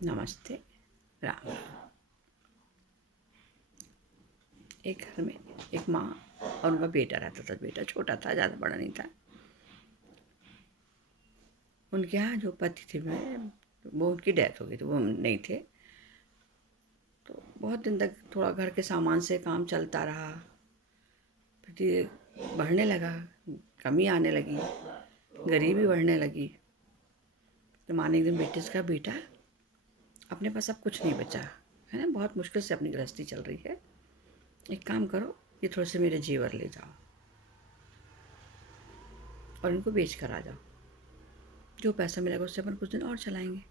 नमस्ते। राम राम। एक घर में एक माँ और उनका बेटा रहता था। बेटा छोटा था, ज़्यादा बड़ा नहीं था। उनके यहाँ जो पति थे वो उनकी डेथ हो गई, तो वो नहीं थे। तो बहुत दिन तक थोड़ा घर के सामान से काम चलता रहा। फिर धीरे बढ़ने लगा, कमी आने लगी, गरीबी बढ़ने लगी। तो माँ ने एक दिन बेटे से कहा, बेटा अपने पास अब कुछ नहीं बचा है ना, बहुत मुश्किल से अपनी गृहस्थी चल रही है। एक काम करो, ये थोड़े से मेरे जेवर ले जाओ और इनको बेच कर आ जाओ। जो पैसा मिलेगा उससे अपन कुछ दिन और चलाएंगे,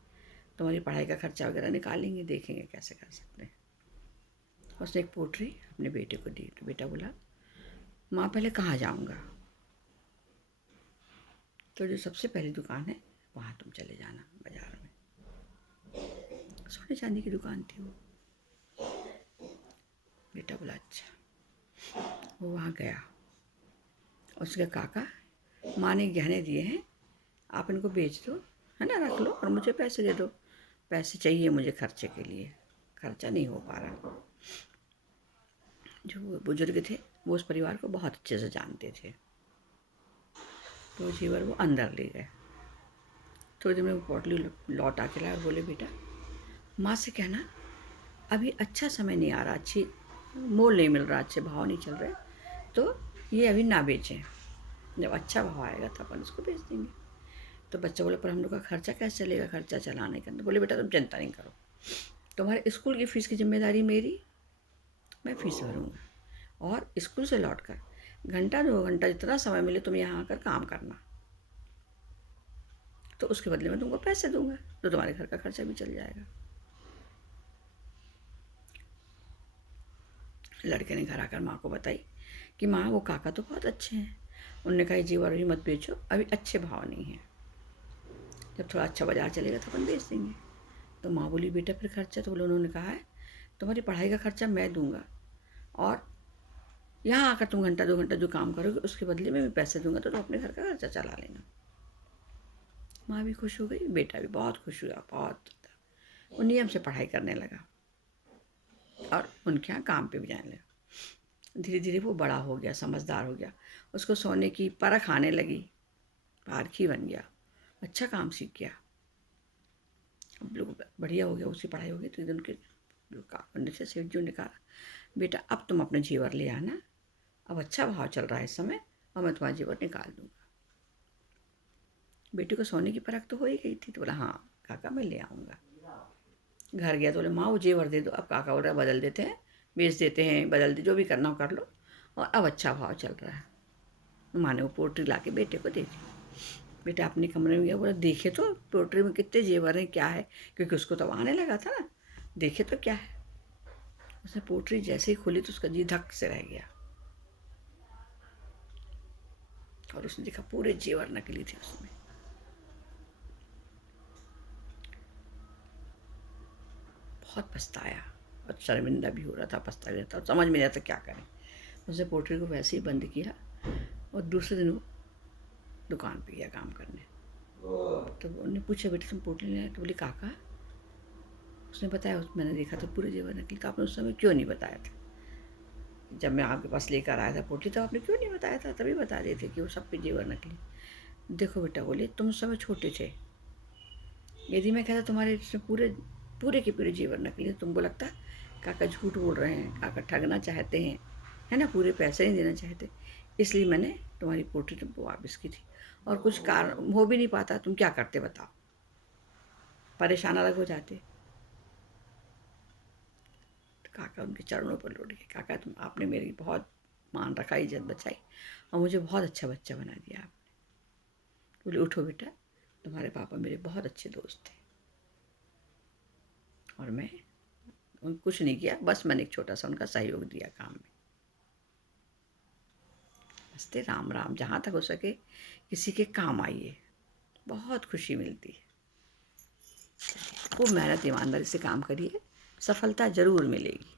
तुम्हारी पढ़ाई का खर्चा वगैरह निकालेंगे, देखेंगे कैसे कर सकते हैं। उसने एक पोटली अपने बेटे को दी। तो बेटा बोला, माँ पहले कहाँ जाऊँगा? तो जो सबसे पहली दुकान है वहाँ तुम चले जाना, बाजार में। सोने चांदी की दुकान थी वो। बेटा बोला अच्छा। वो वहाँ गया। उसके काका, माँ ने गहने दिए हैं, आप इनको बेच दो है ना, रख लो और मुझे पैसे दे दो। पैसे चाहिए मुझे खर्चे के लिए, खर्चा नहीं हो पा रहा। जो बुजुर्ग थे वो उस परिवार को बहुत अच्छे से जानते थे। तो जेवर वो अंदर ले गए। थोड़ी देर में वो पोटली लौटा के लाए और बोले, बेटा माँ से कहना अभी अच्छा समय नहीं आ रहा, अच्छी मोल नहीं मिल रहा, अच्छे भाव नहीं चल रहे, तो ये अभी ना बेचें। जब अच्छा भाव आएगा तो अपन इसको बेच देंगे। तो बच्चा बोले, पर हम लोग का खर्चा कैसे चलेगा, खर्चा चलाने का? तो बोले, बेटा तुम चिंता नहीं करो, तुम्हारे स्कूल की फ़ीस की जिम्मेदारी मेरी, मैं फ़ीस भरूँगा। और स्कूल से लौट कर घंटा 2 घंटा जितना समय मिले तुम यहाँ आकर काम करना, तो उसके बदले में तुमको पैसे दूंगा, तो तुम्हारे घर का खर्चा भी चल जाएगा। लड़के ने घर आकर माँ को बताई कि माँ वो काका तो बहुत अच्छे हैं, उनने कहा जेवर ही मत बेचो, अभी अच्छे भाव नहीं है, जब थोड़ा अच्छा बाजार चलेगा तो अपन बेच देंगे। तो माँ बोली, बेटा फिर खर्चा? तो बोले, उन्होंने कहा है तुम्हारी पढ़ाई का खर्चा मैं दूंगा, और यहाँ आकर तुम घंटा 2 घंटा जो काम करोगे उसके बदले में भी पैसे दूंगा, तो तुम अपने घर का खर्चा चला लेना। माँ भी खुश हो गई, बेटा भी बहुत खुश हुआ, बहुत। वो नियम से पढ़ाई करने लगा और उनके यहाँ काम पे भी जाने लगा। धीरे धीरे वो बड़ा हो गया, समझदार हो गया, उसको सोने की परख आने लगी, पारखी बन गया, अच्छा काम सीख गया। अब लोग बढ़िया हो गया, उसकी पढ़ाई हो गई। तो उनके जो पंडित से सेठ जी ने कहा, बेटा अब तुम अपने जेवर ले आना, अब अच्छा भाव चल रहा है इस समय, और मैं तुम्हारा जेवर निकाल दूंगा। बेटे को सोने की परख तो हो ही गई थी। तो बोला, हाँ काका मैं ले आऊँगा। घर गया तो बोले, माँ वो जेवर दे दो। अब काका बोल रहा है, बदल देते हैं, बेच देते हैं, बदल दे, जो भी करना हो कर लो, और अब अच्छा भाव चल रहा है। माँ ने वो पोटली ला के बेटे को दे दी। बेटा अपने कमरे में गया, बोला देखे तो पोटली में कितने जेवर हैं, क्या है, क्योंकि उसको तो आने लगा था ना, देखे तो क्या है। उसने पोटली जैसे ही खोली तो उसका जी धक से रह गया, और उसने देखा पूरे जेवर नकली थे उसमें। बहुत पछताया और शर्मिंदा भी हो रहा था, पछता भी रहा था, समझ में नहीं आता क्या करें। उसने पोटली को वैसे ही बंद किया और दूसरे दिन वो दुकान पे गया काम करने। तो उन्होंने पूछा, बेटे तुम पोटली ले आए? तो बोली, काका उसने बताया, मैंने देखा था पूरे जेवर नकली। तो आपने उस समय क्यों नहीं बताया था? जब मैं आपके पास लेकर आया था पोटली, तो आपने क्यों नहीं बताया था? तभी बता देते कि वो सब पे जेवर नकली। देखो बेटा, बोले तुम उस समय छोटे थे, यदि मैं कहता तुम्हारे इसमें पूरे पूरे के पूरे जेवर नकली है, तुमको लगता काका झूठ बोल रहे हैं, काका ठगना चाहते हैं, है ना, पूरे पैसे नहीं देना चाहते, इसलिए मैंने तुम्हारी पोटली तुमको वापस की थी। और कुछ कारण हो भी नहीं पाता, तुम क्या करते बताओ? परेशान अलग हो जाते। तो काका उनके चरणों पर लौट गए। काका तुम आपने मेरी बहुत मान रखा, इज्जत बचाई, और मुझे बहुत अच्छा बच्चा बना दिया आपने। बोले, उठो बेटा, तुम्हारे पापा मेरे बहुत अच्छे दोस्त थे, और मैं कुछ नहीं किया, बस मैंने एक छोटा सा उनका सहयोग दिया काम में। हंसते राम राम। जहाँ तक हो सके किसी के काम आइए, बहुत खुशी मिलती है। खूब मेहनत ईमानदारी से काम करिए, सफलता ज़रूर मिलेगी।